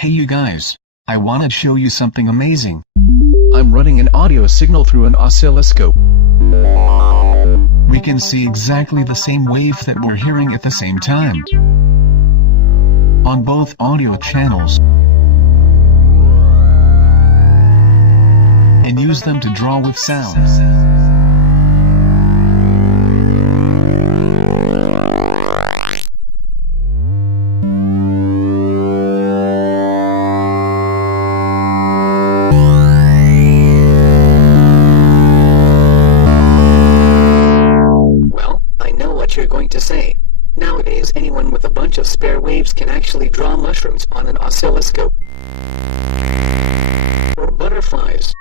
Hey you guys, I wanna show you something amazing. I'm running an audio signal through an oscilloscope. We can see exactly the same wave that we're hearing at the same time on both audio channels, and use them to draw with sound. You're going to say, nowadays anyone with a bunch of spare waves can actually draw mushrooms on an oscilloscope. Or butterflies.